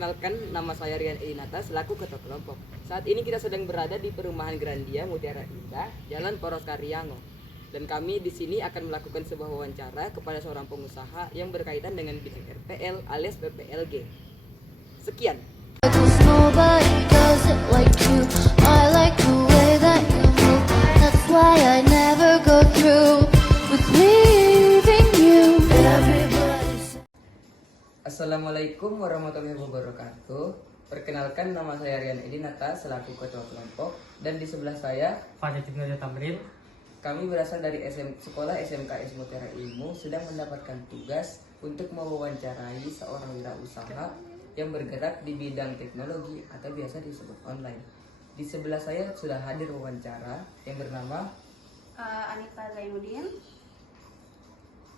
Perkenalkan, nama saya Rian Edinata selaku Ketua Kelompok. Saat ini kita sedang berada di perumahan Grandia Mutiara Indah, Jalan Poros Karyango. Dan kami di sini akan melakukan sebuah wawancara kepada seorang pengusaha yang berkaitan dengan bidang RPL alias PPLG. Sekian. Cause nobody does it like you. I like the way that you move. That's why I never go through with leaving you. Everybody's Assalamualaikum warahmatullahi wabarakatuh. Perkenalkan, nama saya Rian Edinata selaku Ketua Kelompok, dan di sebelah saya Fajar Tignojo Tamrin. kami berasal dari Sekolah SMKS Mutiara Ilmu, sedang mendapatkan tugas untuk mewawancarai seorang wirausaha yang bergerak di bidang teknologi atau biasa disebut online. Di sebelah saya sudah hadir wawancara yang bernama Anita Zainuddin.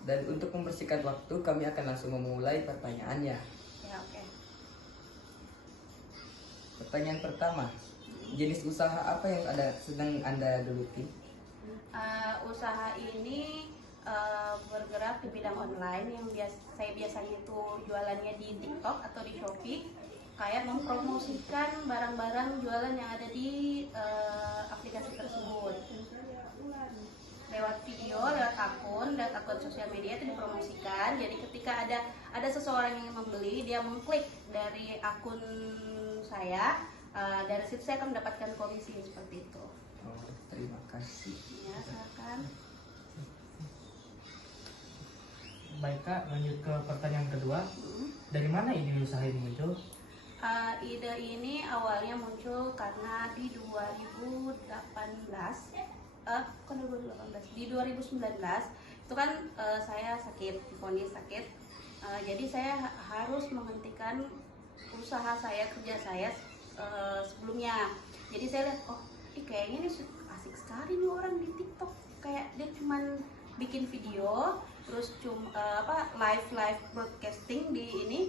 dan untuk membersihkan waktu kami akan langsung memulai pertanyaannya. Ya, oke. Pertanyaan pertama, jenis usaha apa yang sedang Anda geluti? Usaha ini bergerak di bidang online yang saya biasanya itu jualannya di TikTok atau di Shopee, kayak mempromosikan barang-barang jualan yang ada di aplikasi tersebut. Lewat video, lewat akun sosial media itu dipromosikan. Jadi ketika ada seseorang yang membeli, dia mengklik dari akun saya, dari situ saya akan mendapatkan komisi seperti itu. Oh, terima kasih. Ya, silakan. Baik Kak, lanjut ke pertanyaan kedua. Dari mana ide usaha ini muncul? Ide ini awalnya muncul karena di 2018, bukan 2018, di 2019 itu kan saya sakit, divonis sakit. Jadi saya harus menghentikan usaha saya, kerja saya sebelumnya. Jadi saya lihat, kayaknya ini asik sekali nih orang di TikTok. Kayak dia cuman bikin video, terus live broadcasting di ini,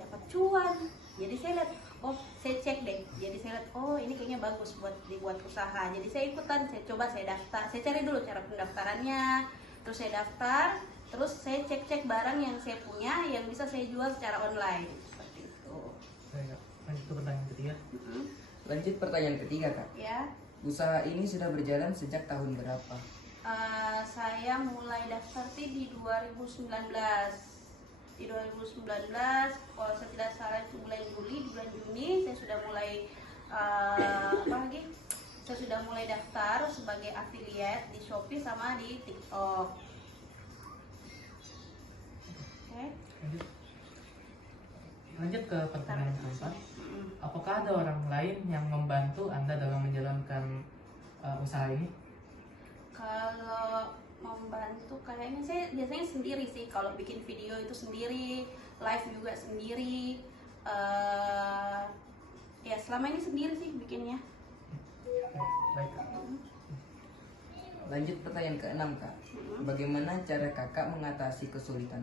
dapat cuan. Jadi saya lihat, saya cek deh. Jadi saya lihat, ini kayaknya bagus buat dibuat usaha. Jadi saya ikutan, saya coba, saya daftar. Saya cari dulu cara pendaftarannya, terus saya daftar, terus saya cek barang yang saya punya yang bisa saya jual secara online. Seperti itu. Baik, Kak. Lanjut ke pertanyaan ketiga. Lanjut pertanyaan ketiga, Kak. Ya. Usaha ini sudah berjalan sejak tahun berapa? Saya mulai daftar di 2019. Di 2019, kalau saya tidak salah itu bulan Juli, di bulan Juni saya sudah mulai Saya sudah mulai daftar sebagai affiliate di Shopee sama di TikTok. Oke. Lanjut ke pertanyaan keempat. Apakah ada orang lain yang membantu Anda dalam menjalankan usaha ini? Kalau membantu kayaknya saya biasanya sendiri sih. Kalau bikin video itu sendiri, live juga sendiri. Ya selama ini sendiri sih bikinnya. Baik, Kak. Lanjut pertanyaan ke-6, Kak. Bagaimana cara Kakak mengatasi kesulitan?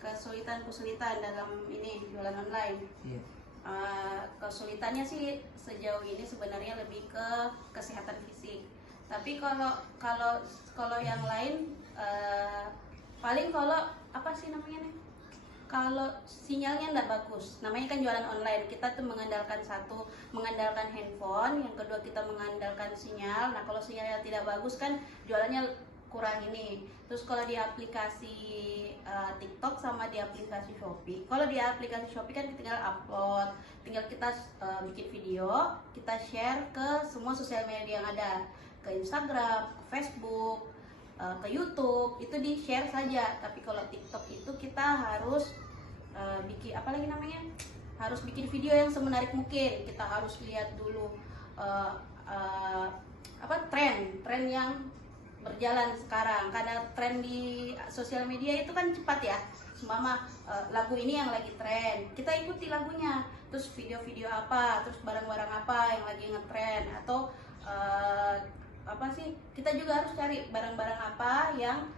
Kesulitan dalam ini jualan online. Iya. Kesulitannya sih sejauh ini sebenarnya lebih ke kesehatan fisik. Tapi kalau yang lain paling kalau apa sih namanya nih? Kalau sinyalnya nggak bagus, namanya kan jualan online, kita tuh mengandalkan handphone, yang kedua kita mengandalkan sinyal. Nah kalau sinyalnya tidak bagus kan jualannya kurang ini. Terus kalau di aplikasi TikTok sama di aplikasi Shopee, kalau di aplikasi Shopee kan tinggal upload, tinggal kita bikin video, kita share ke semua sosial media yang ada, ke Instagram, ke Facebook, ke YouTube, itu di share saja. Tapi kalau TikTok itu kita harus harus bikin video yang semenarik mungkin. Kita harus lihat dulu tren yang berjalan sekarang, karena tren di sosial media itu kan cepat ya. Lagu ini yang lagi tren, kita ikuti lagunya, terus video-video apa, terus barang-barang apa yang lagi ngetren, atau kita juga harus cari barang-barang apa yang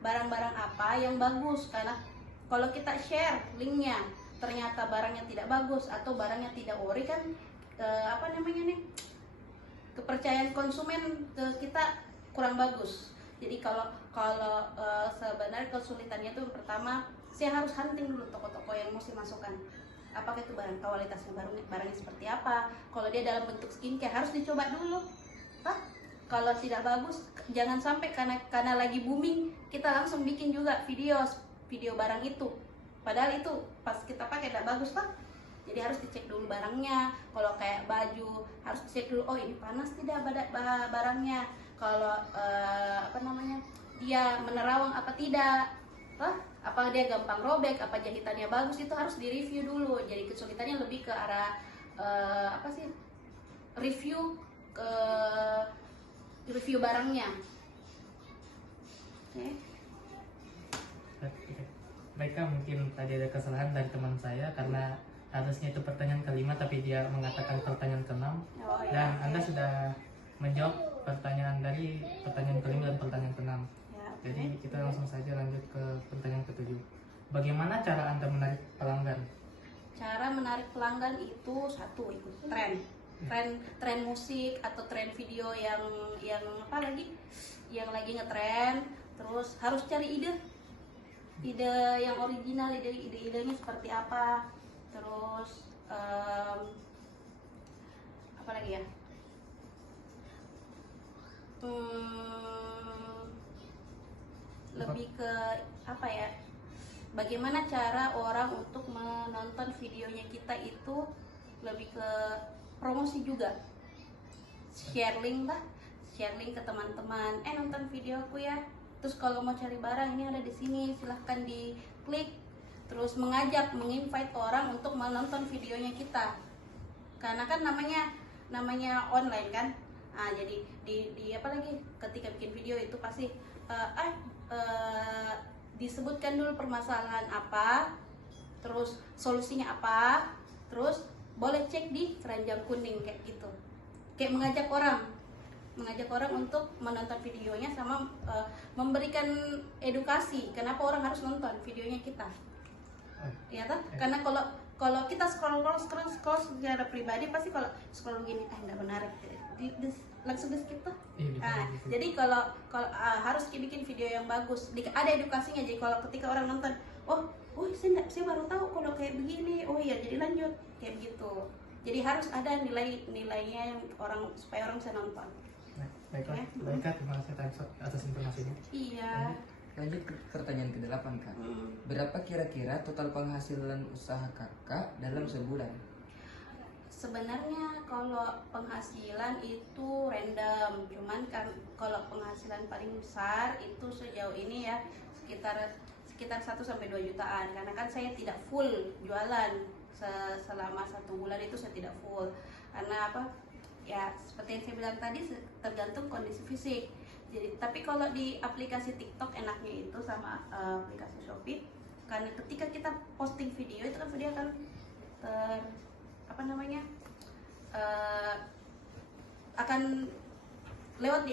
barang-barang apa yang bagus. Karena kalau kita share linknya ternyata barangnya tidak bagus atau barangnya tidak ori kan kepercayaan konsumen ke kita kurang bagus. Jadi kalau sebenarnya kesulitannya itu pertama saya harus hunting dulu toko-toko yang mau saya masukkan. Apakah itu barang kualitasnya, barangnya seperti apa. Kalau dia dalam bentuk skincare harus dicoba dulu. Kalau tidak bagus, jangan sampai karena lagi booming kita langsung bikin juga video barang itu. Padahal itu pas kita pakai tidak bagus Pak. Jadi harus dicek dulu barangnya. Kalau kayak baju harus dicek dulu, oh ini panas tidak barangnya. Kalau dia menerawang apa tidak, apa dia gampang robek, apa jahitannya bagus, itu harus direview dulu. Jadi kesulitannya lebih ke arah review barangnya. Oke. Baik Kak, mungkin tadi ada kesalahan dari teman saya karena harusnya itu pertanyaan kelima tapi dia mengatakan pertanyaan keenam. Oh, ya, Dan oke. Anda sudah menjawab pertanyaan dari pertanyaan kelima dan pertanyaan keenam. Ya, oke. Jadi kita langsung saja lanjut ke pertanyaan ketujuh. Bagaimana cara Anda menarik pelanggan? Cara menarik pelanggan itu satu, ikut tren musik atau tren video yang lagi ngetren. Terus harus cari ide yang original, idenya seperti apa. Terus apa lagi ya, lebih ke apa ya, bagaimana cara orang untuk menonton videonya kita itu, lebih ke promosi juga, share link ke teman-teman, nonton video aku ya, terus kalau mau cari barang ini ada di sini, silahkan diklik. Terus menginvite orang untuk menonton videonya kita, karena kan namanya online kan. Jadi di apa lagi, ketika bikin video itu pasti disebutkan dulu permasalahan apa, terus solusinya apa, terus boleh cek di keranjang kuning kayak gitu. Kayak mengajak orang untuk menonton videonya, sama memberikan edukasi kenapa orang harus nonton videonya kita. Ya kan? Karena kalau kita scroll secara pribadi pasti kalau scroll gini nggak menarik, langsung di skip tuh. Jadi kalau harus bikin video yang bagus, ada edukasinya. Jadi kalau ketika orang nonton, oh saya baru tahu kalau kayak begini, oh iya jadi lanjut kayak begitu. Jadi harus ada nilainya yang supaya orang bisa nonton. Baiklah, Ya. baiklah, terima kasih atas informasinya. Iya. Lanjut ke pertanyaan ke-8 Kak. Berapa kira-kira total penghasilan usaha Kakak dalam sebulan? Sebenarnya kalau penghasilan itu random, cuman kan kalau penghasilan paling besar itu sejauh ini ya sekitar 1-2 jutaan, karena kan saya tidak full jualan selama 1 bulan itu, saya tidak full karena apa ya, seperti yang saya bilang tadi, tergantung kondisi fisik. Jadi tapi kalau di aplikasi TikTok enaknya itu sama aplikasi Shopee, karena ketika kita posting video itu kan video akan akan lewat di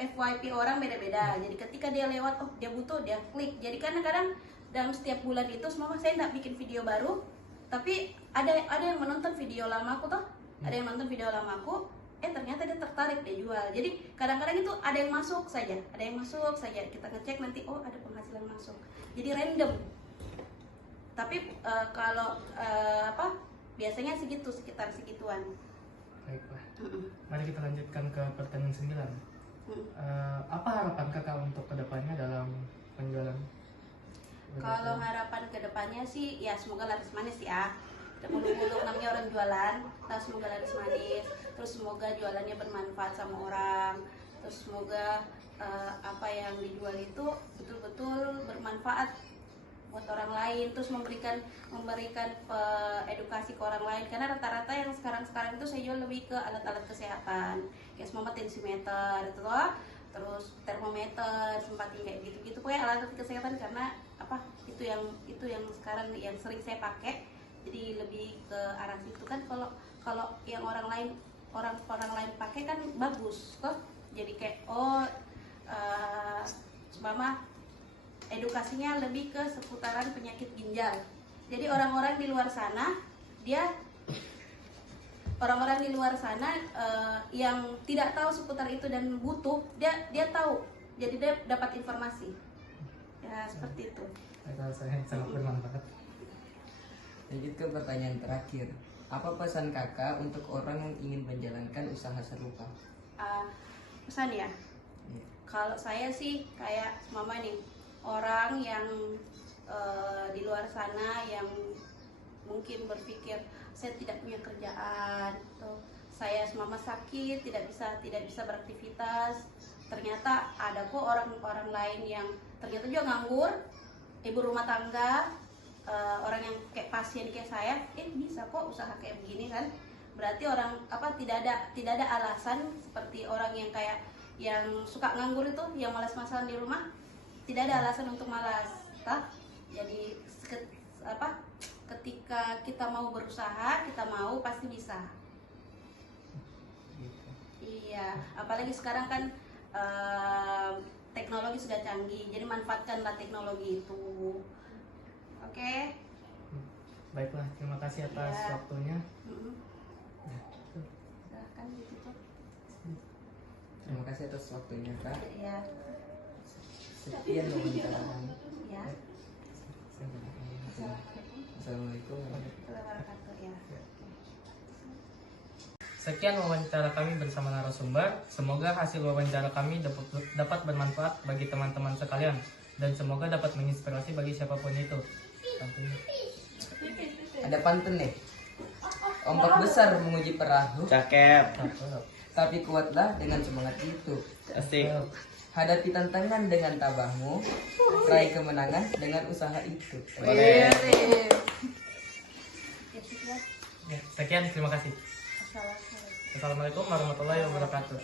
FYP orang beda-beda. Jadi ketika dia lewat, oh dia butuh, dia klik. Jadi kadang-kadang dalam setiap bulan itu semua saya nggak bikin video baru, tapi ada yang menonton video lamaku toh, ada yang nonton video lamaku, ternyata dia tertarik, dia jual. Jadi kadang-kadang itu ada yang masuk saja, kita ngecek nanti, oh ada penghasilan masuk. Jadi random. Tapi kalau biasanya sekitar segituan. Baiklah. Mari kita lanjutkan ke pertanyaan 9. Apa harapan Kakak untuk kedepannya dalam penjualan? Kalau harapan kedepannya sih ya semoga laris manis ya. Tidak mulu-mulu namanya orang jualan, semoga laris manis. Terus semoga jualannya bermanfaat sama orang. Terus semoga apa yang dijual itu betul-betul bermanfaat buat orang lain. Terus memberikan edukasi ke orang lain, karena rata-rata yang sekarang itu saya jual lebih ke alat-alat kesehatan, kayak semua tensimeter itu loh, terus termometer, sempatin kayak gitu-gitu, pokoknya alat-alat kesehatan, karena apa itu yang sekarang yang sering saya pakai. Jadi lebih ke arah situ kan. Kalau yang orang lain pakai kan bagus toh, jadi kayak mama edukasinya lebih ke seputaran penyakit ginjal. Jadi orang-orang di luar sana yang tidak tahu seputar itu dan butuh, dia tahu, jadi dia dapat informasi ya, seperti itu. Saya sangat bermanfaat. Lanjut ke pertanyaan terakhir. Apa pesan kakak untuk orang yang ingin menjalankan usaha serupa? Pesan ya. Iya. Kalau saya sih kayak mama nih, orang yang di luar sana yang mungkin berpikir saya tidak punya kerjaan, atau saya mama sakit tidak bisa beraktivitas. Ternyata ada kok orang-orang lain yang ternyata juga nganggur, ibu rumah tangga, orang yang kayak pasien kayak saya, bisa kok usaha kayak begini kan. Berarti orang tidak ada alasan seperti orang yang kayak yang suka nganggur itu, yang malas-malasan di rumah, tidak ada alasan untuk malas. Jadi ketika kita mau berusaha, kita mau pasti bisa. Iya, apalagi sekarang kan teknologi sudah canggih, jadi manfaatkanlah teknologi itu. Oke. Baiklah, terima kasih atas Ya. waktunya. Silahkan ditutup. Terima kasih atas waktunya kak. Ya, Sekian wawancara kami. ya. Assalamualaikum Warahmatullahi wabarakatuh. Ya. Sekian wawancara kami bersama narasumber. Semoga hasil wawancara kami dapat bermanfaat bagi teman-teman sekalian dan semoga dapat menginspirasi bagi siapapun itu. Tentunya. Ada pantun nih. Ombak besar menguji perahu, Cakep. Cakep. tapi kuatlah dengan semangat itu. Asik. Hadapi tantangan dengan tabahmu, raih kemenangan dengan usaha itu. Boleh. Ya, sekian, terima kasih. Assalamualaikum. Assalamualaikum warahmatullahi wabarakatuh.